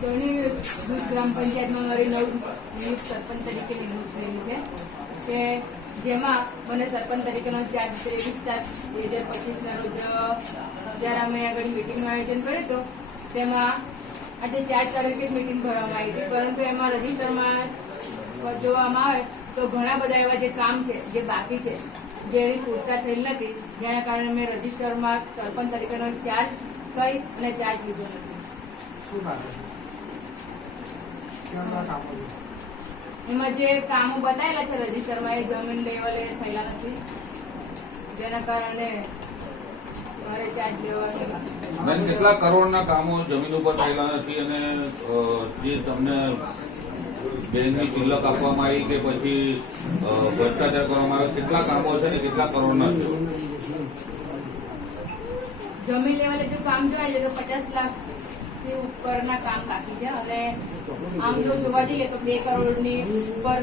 ધોની દૂધ ગ્રામ પંચાયતમાં મારી નિયુક્ત સરપંચ તરીકે નિમણૂક થયેલી છે કે જેમાં મને સરપંચ તરીકેનો ચાર્જ 23/7/2025ના રોજ જ્યારે અમે આગળ મિટિંગનું આયોજન કર્યું હતું તેમાં આજે 4 તારીખે જ મિટિંગ ભરવામાં આવી હતી, પરંતુ એમાં રજીસ્ટરમાં જોવામાં આવે તો ઘણા બધા એવા જે કામ છે જે બાકી છે જે પૂરતા થયેલ નથી, જેના કારણે મેં રજીસ્ટરમાં સરપંચ તરીકેનો ચાર્જ સહી અને ચાર્જ લીધો નથી. એમાં જે કામો બતાવેલા છે રજીસ્ટરમાં એ જમીન લેવલે થયેલા નથી, જેના કારણે મારે ચાર્જ લેવાનું. કેટલા કરોડના કામો જમીન ઉપર થયેલા નથી અને જે તમને બેંકની કિલ્લક આપવામાં આવી કે પછી ભ્રષ્ટાચાર કરવામાં આવ્યો, કેટલા કામો છે ને કેટલા કરોડના છે? જમીન લેવલે જો કામ જોવા જઈએ તો 50 લાખ ઉપરના કામ બાકી છે અને આમ જો જોવા જઈએ તો 2 કરોડની ઉપર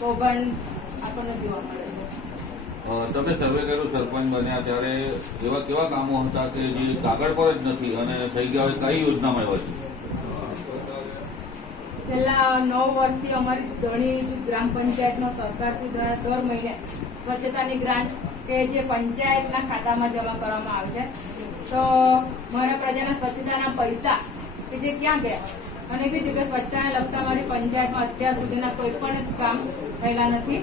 કૌભાંડ આપણને જોવા મળે છે. તમે સર્વે કર્યું સરપંચ બન્યા ત્યારે એવા કેવા કામો હતા કે જે કાગળ પર જ નથી અને થઈ ગયા હોય, કઈ યોજનામાં એવા છે? છેલ્લા 9 વર્ષથી અમારી ધોની ગ્રામ પંચાયતનો સરકારશ્રી દ્વારા દર મહિને સ્વચ્છતાની ગ્રાન્ટ કે જે પંચાયતના ખાતામાં જમા કરવામાં આવે છે, તો મારા પ્રજાના સ્વચ્છતાના પૈસા કે જે ક્યાં ગયા અને બીજું કે સ્વચ્છતાને લગતા મારી પંચાયતમાં અત્યાર સુધીના કોઈ પણ જ કામ થયેલા નથી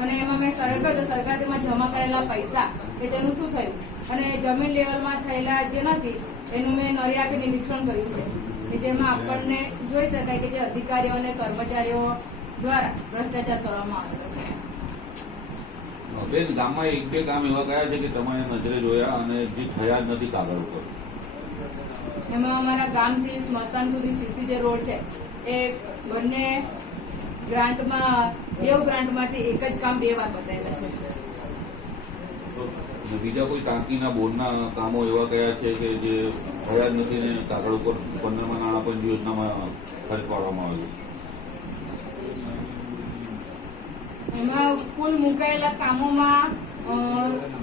અને એમાં મેં સર્વે કર્યો તો સરકારમાં જમા કરેલા પૈસા કે જેનું શું થયું અને જમીન લેવલમાં થયેલા જે નથી એનું મેં નરી આંખે નિરીક્ષણ કર્યું છે કે જેમાં આપણને જોઈ શકાય કે જે અધિકારીઓ અને કર્મચારીઓ દ્વારા ભ્રષ્ટાચાર કરવામાં આવેલો છે. બેન, ગામમાં 1-2 કામ એવા ગયા છે કે તમારે નજરે જોયા અને જે થયા જ નથી કાગળ ઉપર? એમાં અમારા ગામથી સ્મશાન સુધી સીસી જે રોડ છે એ બંને ગ્રાન્ટમાં ગ્રાન્ટમાંથી એક જ કામ 2 વાર બતાવેલા છે. બીજા કોઈ ટાંકીના બોરના કામો એવા કયા છે કે જે થયા જ નથી ને કાગળ ઉપર 15મા નાણાપંચ યોજનામાં ખર્ચ પાડવામાં આવ્યું? એમાં કુલ મુકાયેલા કામોમાં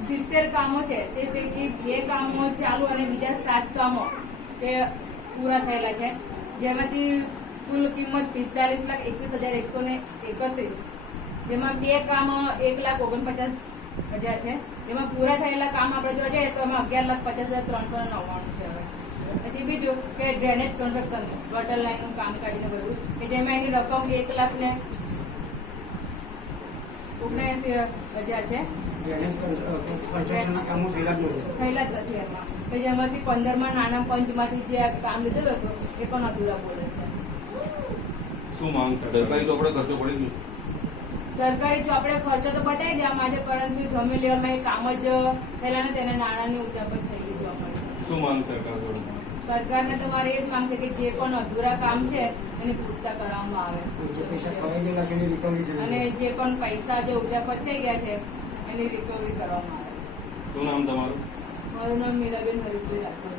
70 કામો છે, તે પૈકી 2 કામો ચાલુ અને બીજા 7 કામો તે પૂરા થયેલા છે, જેમાંથી કુલ કિંમત 45,21,131. જેમાં 2 કામો 1,49,000 છે. એમાં પૂરા થયેલા કામ આપણે જોવા જઈએ તો એમાં 11,50,399 છે. હવે પછી બીજું કે ડ્રેનેજ કન્સ્ટ્રક્શન વોટર લાઈનનું કામ કાઢીને બધું કે જેમાં એની રકમ 1,79,000 છે. થયેલા જ નથી એમાં કે જેમાંથી 15મા નાણાં પંચમાંથી જે આ કામ લીધેલું હતું એ પણ અધૂરા બોલે છે. શું માંગ છે? સરકારી ચોપડે ખર્ચો પડી ગયો? સરકારી ચોપડે ખર્ચો તો બતાવી દેવામાં આવે, પરંતુ જમીન લેવલમાં એ કામ જ થયેલા ને તેને નાણાંની ઉચાપત થયેલી જોવા મળે છે. શું માંગ સરકારને તો મારે એ જ માંગ છે કે જે પણ અધૂરા કામ છે એને પૂરતા કરવામાં આવે અને જે પણ પૈસા જે ઉચાપત થઈ ગયા છે એની રિકવરી કરવામાં આવે. શું નામ તમારું? મારું નામ મીરાબેન હરીશભાઈ રાઠોડ.